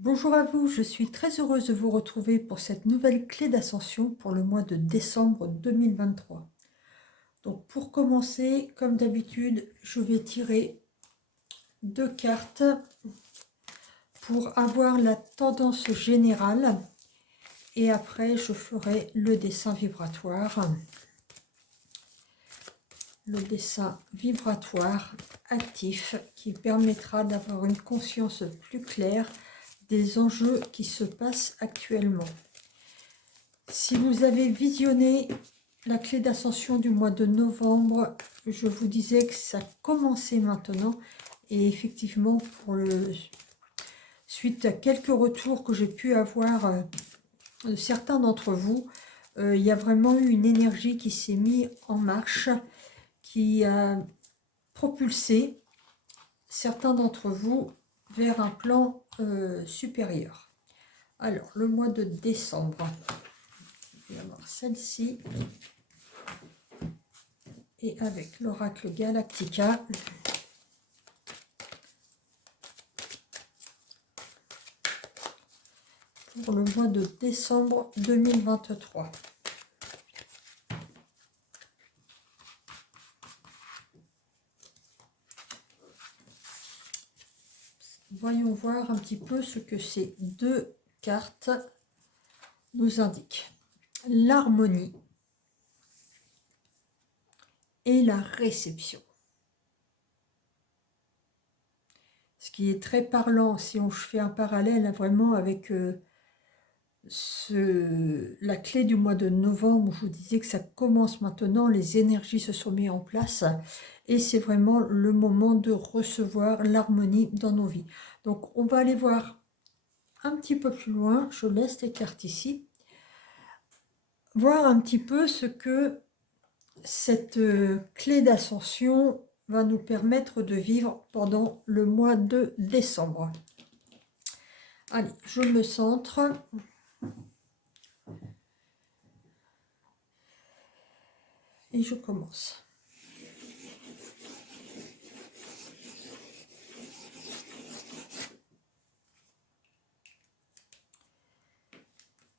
Bonjour à vous, je suis très heureuse de vous retrouver pour cette nouvelle clé d'ascension pour le mois de décembre 2023. Donc pour commencer, comme d'habitude, je vais tirer deux cartes pour avoir la tendance générale et après je ferai le dessin vibratoire. Le dessin vibratoire actif qui permettra d'avoir une conscience plus claire des enjeux qui se passent actuellement. Si vous avez visionné la clé d'ascension du mois de novembre, je vous disais que ça commençait maintenant. Et effectivement, suite à quelques retours que j'ai pu avoir de certains d'entre vous, il y a vraiment eu une énergie qui s'est mise en marche, qui a propulsé certains d'entre vous vers un plan supérieur. Alors, le mois de décembre. Je vais avoir celle-ci. Et avec l'oracle Galactica, pour le mois de décembre 2023. Voyons voir un petit peu ce que ces deux cartes nous indiquent. L'harmonie et la réception. Ce qui est très parlant, si on fait un parallèle vraiment avec la clé du mois de novembre, où je vous disais que ça commence maintenant, les énergies se sont mises en place, et c'est vraiment le moment de recevoir l'harmonie dans nos vies. Donc on va aller voir un petit peu plus loin, je laisse les cartes ici, voir un petit peu ce que cette clé d'ascension va nous permettre de vivre pendant le mois de décembre. Allez, je me centre. Et je commence.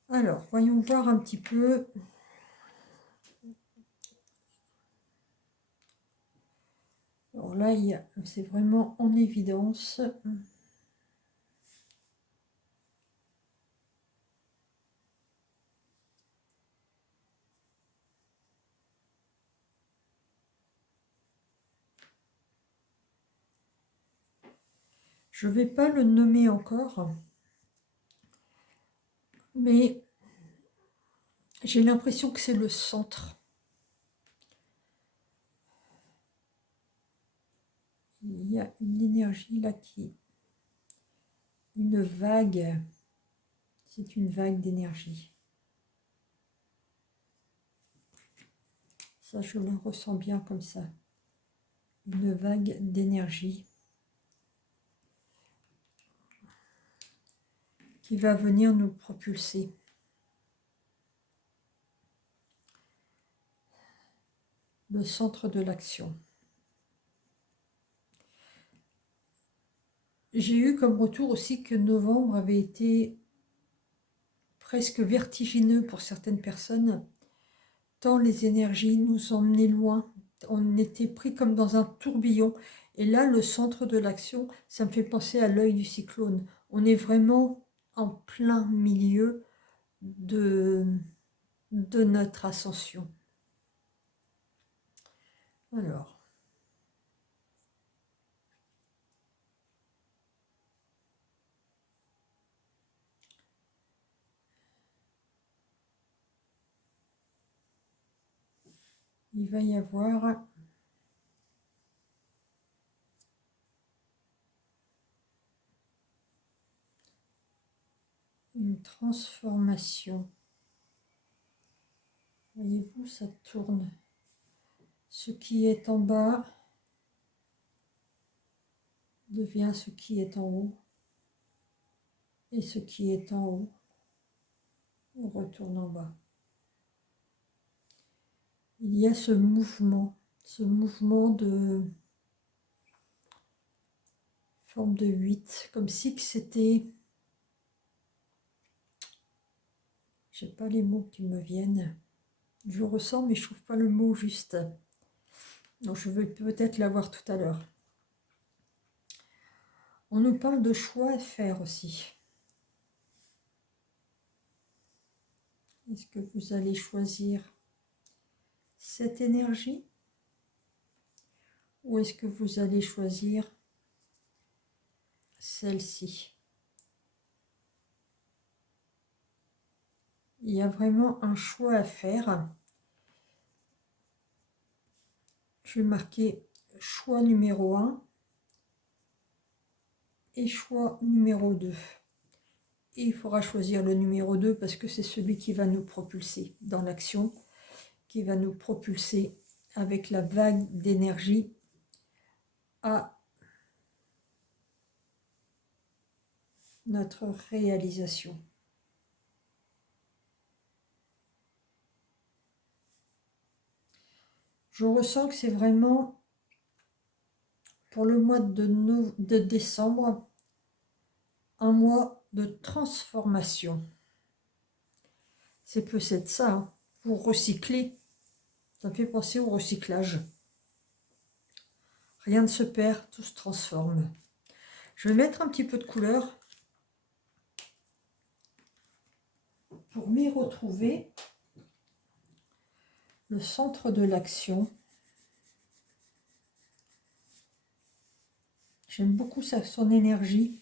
Alors, voyons voir un petit peu. Alors là, c'est vraiment en évidence. Je ne vais pas le nommer encore, mais j'ai l'impression que c'est le centre. Il y a une énergie là une vague, c'est une vague d'énergie. Ça, je le ressens bien comme ça. Une vague d'énergie qui va venir nous propulser. Le centre de l'action. J'ai eu comme retour aussi que novembre avait été presque vertigineux pour certaines personnes, tant les énergies nous emmenaient loin. On était pris comme dans un tourbillon. Et là, le centre de l'action, ça me fait penser à l'œil du cyclone. On est vraiment en plein milieu de notre ascension. Alors, il va y avoir une transformation. Voyez-vous, ça tourne. Ce qui est en bas devient ce qui est en haut. Et ce qui est en haut retourne en bas. Il y a ce mouvement de forme de 8, comme si c'était Je n'ai pas les mots qui me viennent. Je ressens, mais je ne trouve pas le mot juste. Donc je vais peut-être l'avoir tout à l'heure. On nous parle de choix à faire aussi. Est-ce que vous allez choisir cette énergie? Ou est-ce que vous allez choisir celle-ci? Il y a vraiment un choix à faire. Je vais marquer choix numéro 1 et choix numéro 2. Et il faudra choisir le numéro 2 parce que c'est celui qui va nous propulser dans l'action, qui va nous propulser avec la vague d'énergie à notre réalisation. Je ressens que c'est vraiment pour le mois de décembre, un mois de transformation. C'est peut-être ça, hein. Pour recycler, ça me fait penser au recyclage. Rien ne se perd, tout se transforme. Je vais mettre un petit peu de couleur pour m'y retrouver. Le centre de l'action. J'aime beaucoup son énergie,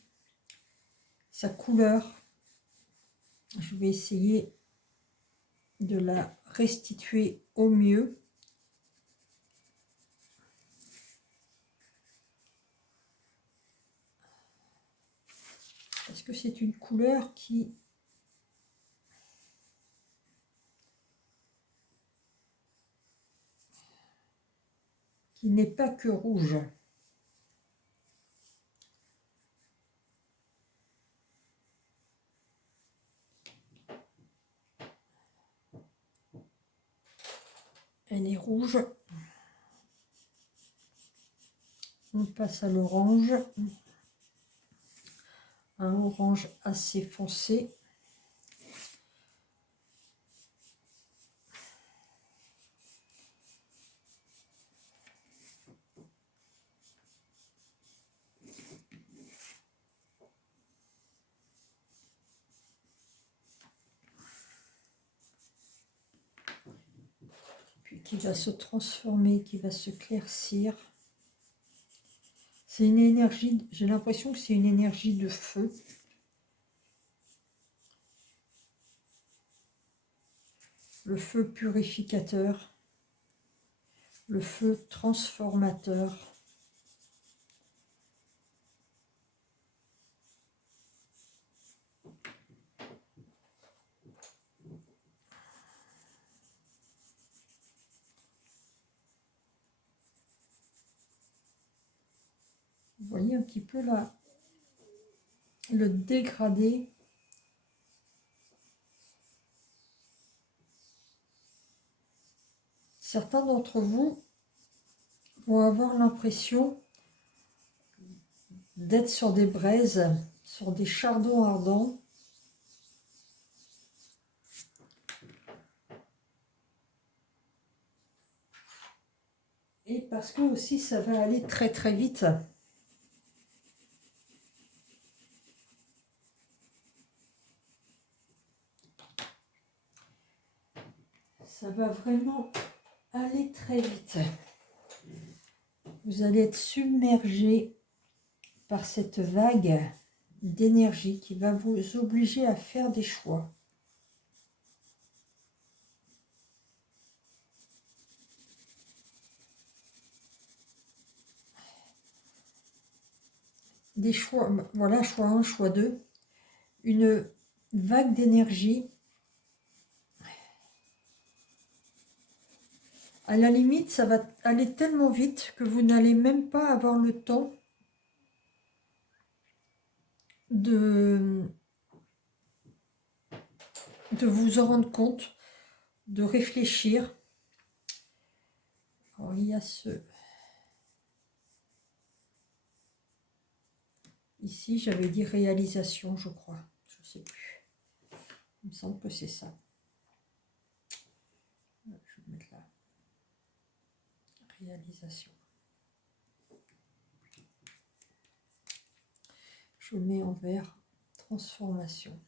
sa couleur. Je vais essayer de la restituer au mieux. Parce que c'est une couleur qui n'est pas que rouge. Elle est rouge. On passe à l'orange. Un orange assez foncé. Puis qui va se transformer, qui va se claircir. C'est une énergie, j'ai l'impression que c'est une énergie de feu. Le feu purificateur, le feu transformateur. Vous voyez un petit peu là, le dégradé. Certains d'entre vous vont avoir l'impression d'être sur des braises, sur des chardons ardents. Et parce que aussi ça va aller très très vite. Ça va vraiment aller très vite. Vous allez être submergé par cette vague d'énergie qui va vous obliger à faire des choix. Des choix, voilà, choix 1, choix 2. Une vague d'énergie. À la limite, ça va aller tellement vite que vous n'allez même pas avoir le temps de vous en rendre compte, de réfléchir. Alors, il y a ce... Ici, j'avais dit réalisation, je crois. Je ne sais plus. Il me semble que c'est ça. mettre là. Réalisation. Je mets en vert. Transformation.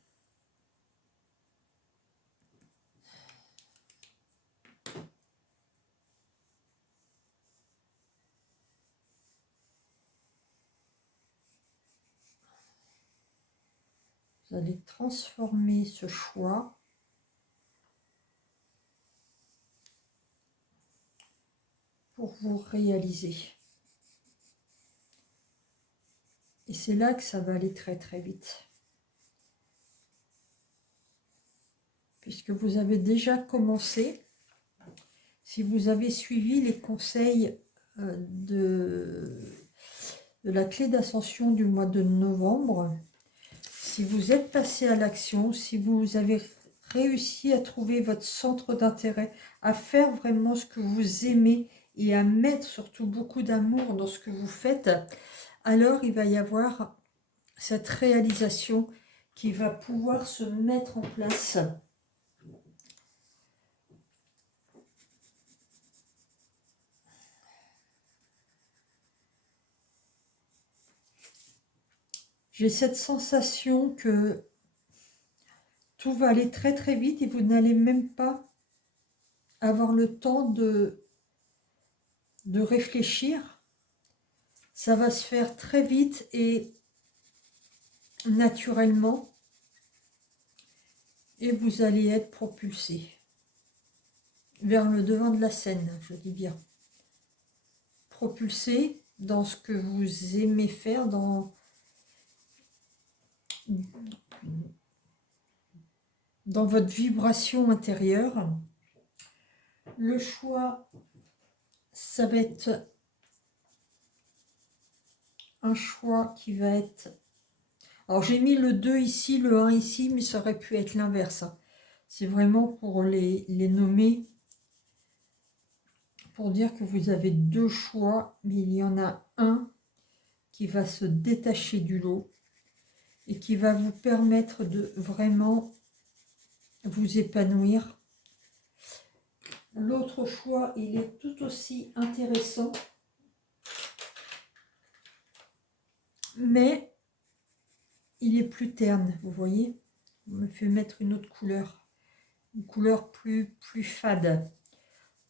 Vous allez transformer ce choix pour vous réaliser. Et c'est là que ça va aller très très vite. Puisque vous avez déjà commencé, si vous avez suivi les conseils de la clé d'ascension du mois de novembre, si vous êtes passé à l'action, si vous avez réussi à trouver votre centre d'intérêt, à faire vraiment ce que vous aimez et à mettre surtout beaucoup d'amour dans ce que vous faites, alors il va y avoir cette réalisation qui va pouvoir se mettre en place. J'ai cette sensation que tout va aller très très vite et vous n'allez même pas avoir le temps de réfléchir. Ça va se faire très vite et naturellement et vous allez être propulsé vers le devant de la scène, je dis bien. Propulsé dans ce que vous aimez faire, dans votre vibration intérieure. Le choix, ça va être un choix qui va être... Alors j'ai mis le 2 ici, le 1 ici, mais ça aurait pu être l'inverse. C'est vraiment pour les nommer, pour dire que vous avez deux choix, mais il y en a un qui va se détacher du lot et qui va vous permettre de vraiment vous épanouir. L'autre choix, il est tout aussi intéressant, mais il est plus terne, vous voyez. On me fait mettre une autre couleur, une couleur plus fade.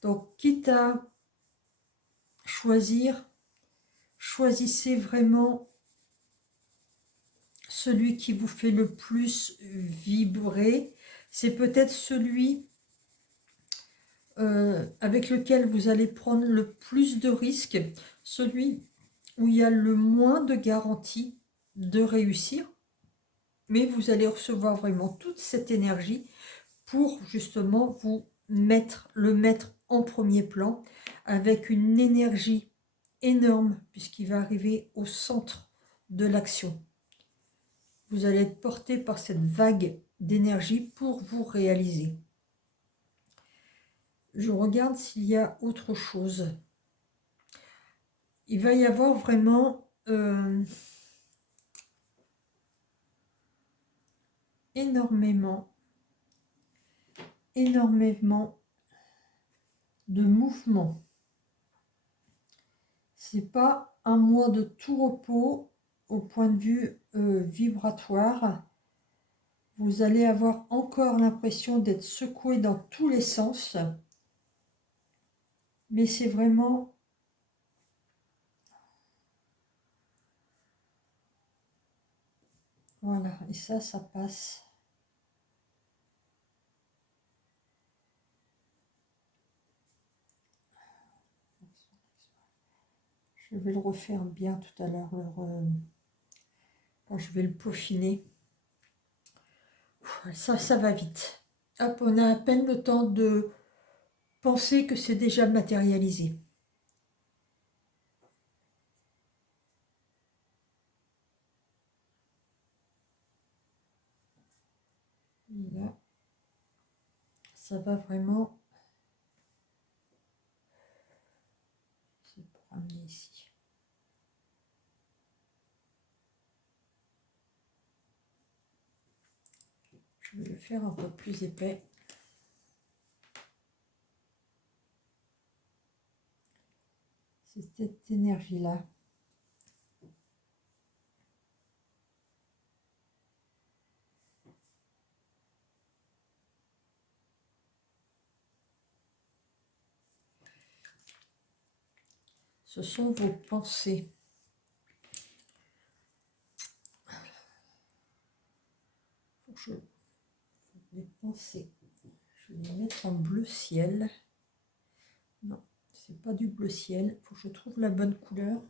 Donc, quitte à choisir, choisissez vraiment celui qui vous fait le plus vibrer. C'est peut-être celui avec lequel vous allez prendre le plus de risques, celui où il y a le moins de garantie de réussir, mais vous allez recevoir vraiment toute cette énergie pour justement le mettre en premier plan avec une énergie énorme puisqu'il va arriver au centre de l'action. Vous allez être porté par cette vague d'énergie pour vous réaliser. Je regarde s'il y a autre chose. Il va y avoir vraiment énormément de mouvements. C'est pas un mois de tout repos au point de vue vibratoire. Vous allez avoir encore l'impression d'être secoué dans tous les sens. Mais c'est vraiment... Voilà, et ça passe. Je vais le refaire bien tout à l'heure, quand je vais le peaufiner. Ça va vite. Hop, on a à peine le temps de penser que c'est déjà matérialisé. Et là, ça va vraiment se promener ici. Je vais le faire un peu plus épais. C'est cette énergie-là. Ce sont vos pensées. Les pensées. Je vais les mettre en bleu ciel. Non, c'est pas du bleu ciel. Il faut que je trouve la bonne couleur.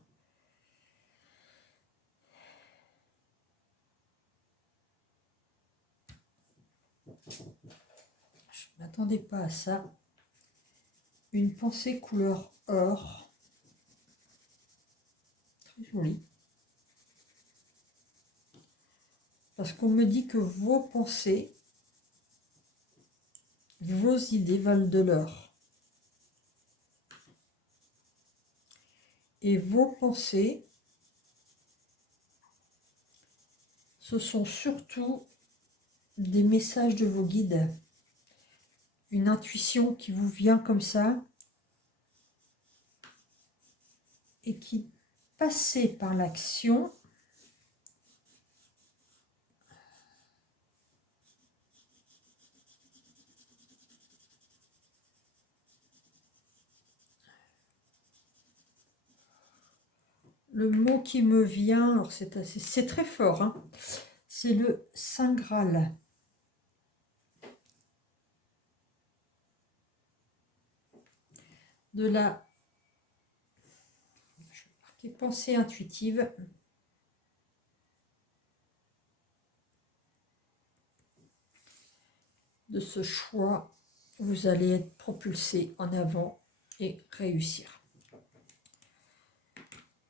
Je ne m'attendais pas à ça. Une pensée couleur or. Très jolie. Parce qu'on me dit que vos pensées, vos idées valent de l'or. Et vos pensées, ce sont surtout des messages de vos guides. Une intuition qui vous vient comme ça et qui, passez par l'action, le mot qui me vient, alors c'est très fort, hein, c'est le Saint Graal. De la pensée intuitive. De ce choix, vous allez être propulsé en avant et réussir.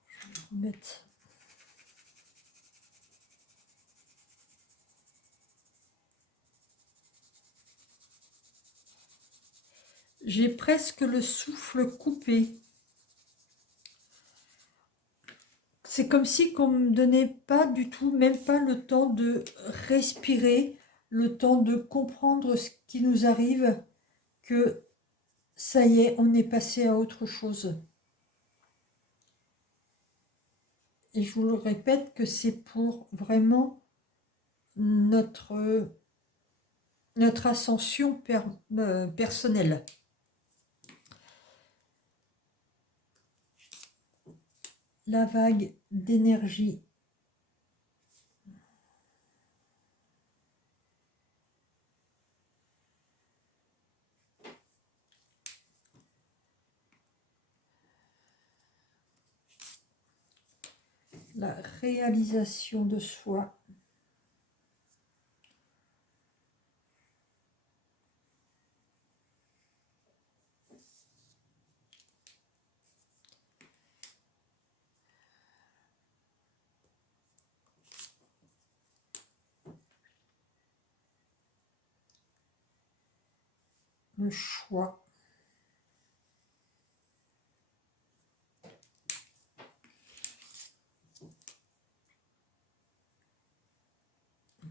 Je vais remettre. J'ai presque le souffle coupé. C'est comme si on ne me donnait pas du tout, même pas le temps de respirer, le temps de comprendre ce qui nous arrive, que ça y est, on est passé à autre chose. Et je vous le répète que c'est pour vraiment notre ascension personnelle. La vague d'énergie la réalisation de soi. Le choix.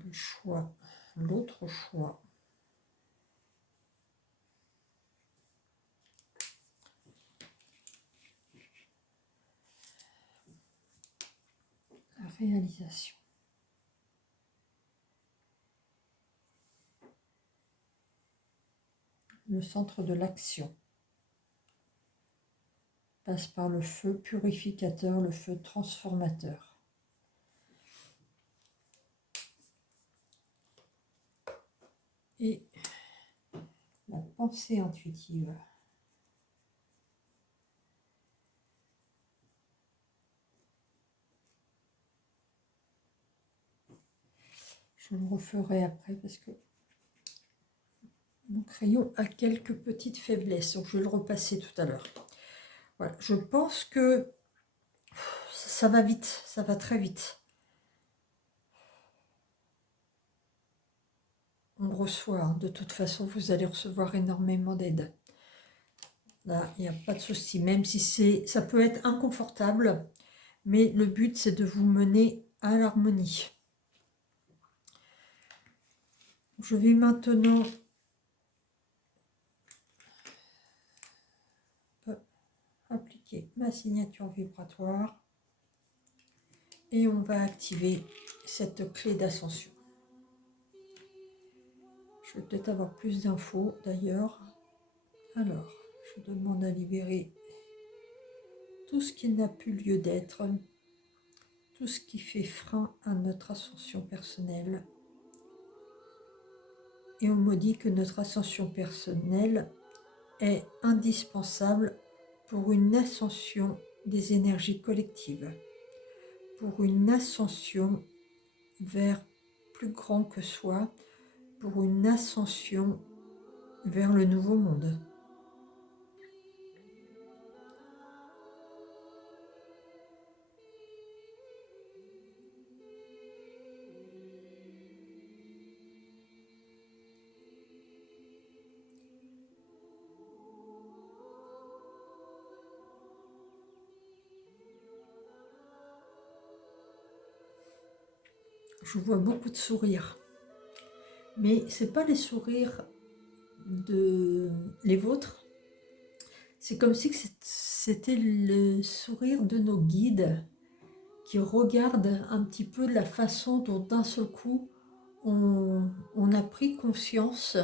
Le choix. L'autre choix. La réalisation. Le centre de l'action passe par le feu purificateur, le feu transformateur. Et la pensée intuitive. Je le referai après parce que mon crayon a quelques petites faiblesses, donc je vais le repasser tout à l'heure. Voilà, je pense que ça va vite, ça va très vite. On reçoit, hein, de toute façon, vous allez recevoir énormément d'aide. Là, il n'y a pas de souci, même si ça peut être inconfortable, mais le but, c'est de vous mener à l'harmonie. Je vais maintenant appliquer indiquer ma signature vibratoire et on va activer cette clé d'ascension. Je vais peut-être avoir plus d'infos d'ailleurs. Alors, je demande à libérer tout ce qui n'a plus lieu d'être, tout ce qui fait frein à notre ascension personnelle. Et on me dit que notre ascension personnelle est indispensable pour une ascension des énergies collectives, pour une ascension vers plus grand que soi, pour une ascension vers le nouveau monde. Je vois beaucoup de sourires, mais ce n'est pas les sourires les vôtres. C'est comme si c'était le sourire de nos guides qui regardent un petit peu la façon dont d'un seul coup on a pris conscience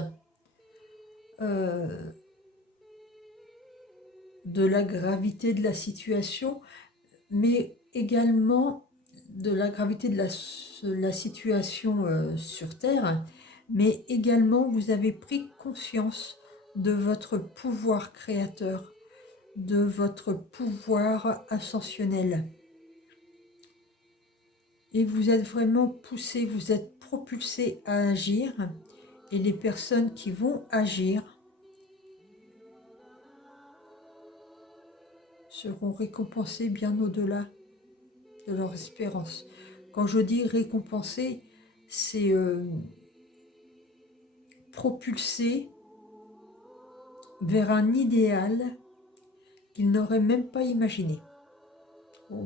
de la gravité de la situation, mais également de la gravité de la situation sur Terre, mais également vous avez pris conscience de votre pouvoir créateur, de votre pouvoir ascensionnel. Et vous êtes vraiment poussé, vous êtes propulsé à agir, et les personnes qui vont agir seront récompensées bien au-delà de leur espérance. Quand je dis récompensées, c'est propulsé vers un idéal qu'ils n'auraient même pas imaginé. Oh.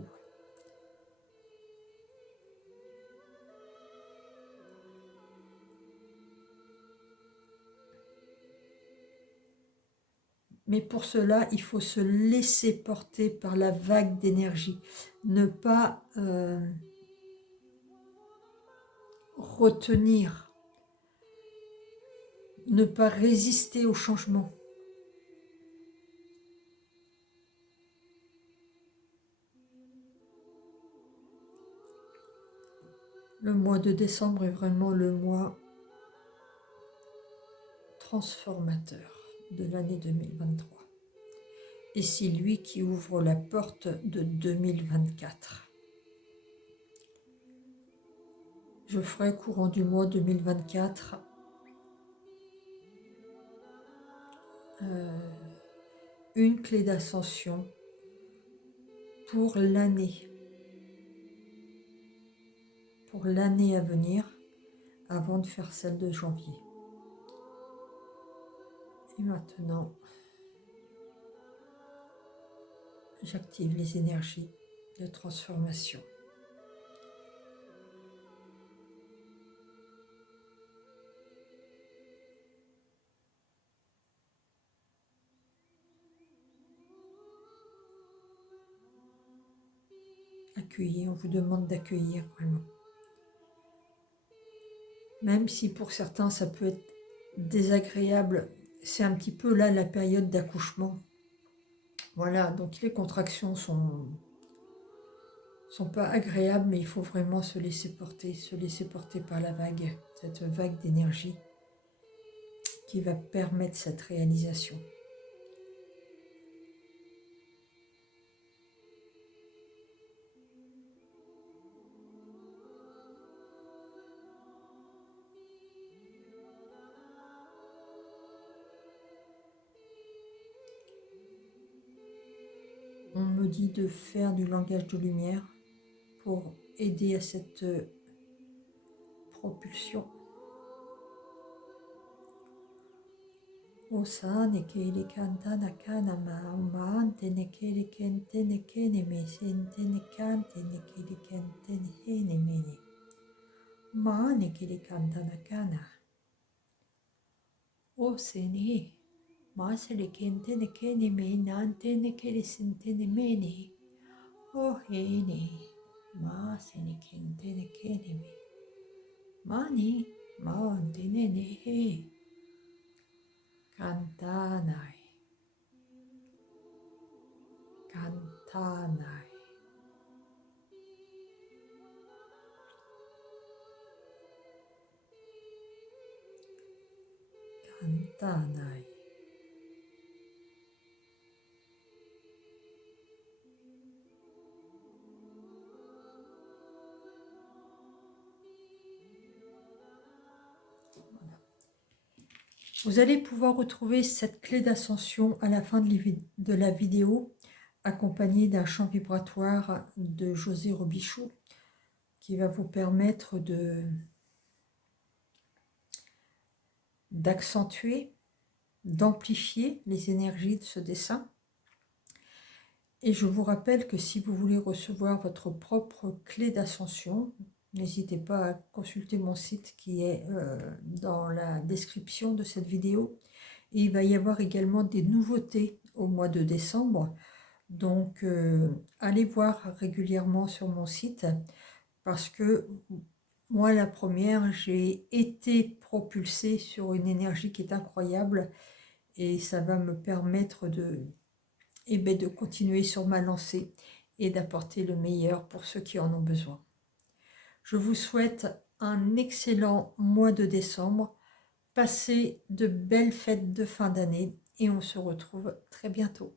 Mais pour cela, il faut se laisser porter par la vague d'énergie. Ne pas retenir, ne pas résister au changement. Le mois de décembre est vraiment le mois transformateur de l'année 2023. Et c'est lui qui ouvre la porte de 2024. Je ferai courant du mois 2024 une clé d'ascension pour l'année à venir, avant de faire celle de janvier. Et maintenant, j'active les énergies de transformation. Accueillez, on vous demande d'accueillir vraiment. Même si pour certains ça peut être désagréable, c'est un petit peu là la période d'accouchement. Voilà, donc les contractions sont pas agréables, mais il faut vraiment se laisser porter par la vague, cette vague d'énergie qui va permettre cette réalisation. On me dit de faire du langage de lumière pour aider à cette propulsion. Osa nekele kanta nakana ma nekele kente nekene me sente nekante nekele kente nekene mene. Ma nekele kanta nakana. Osene Masele kente ne kene me nante ne kele sente ne mene. Oh hene. Masele kente ne kene me. Mani. Mante ne ne he. Kantanai. Kantanai. Kantanai. Vous allez pouvoir retrouver cette clé d'ascension à la fin de la vidéo, accompagnée d'un chant vibratoire de José Robichaud, qui va vous permettre d'accentuer, d'amplifier les énergies de ce dessin. Et je vous rappelle que si vous voulez recevoir votre propre clé d'ascension, n'hésitez pas à consulter mon site qui est dans la description de cette vidéo. Et il va y avoir également des nouveautés au mois de décembre. Donc, allez voir régulièrement sur mon site parce que moi, la première, j'ai été propulsée sur une énergie qui est incroyable et ça va me permettre de continuer sur ma lancée et d'apporter le meilleur pour ceux qui en ont besoin. Je vous souhaite un excellent mois de décembre. Passez de belles fêtes de fin d'année et on se retrouve très bientôt.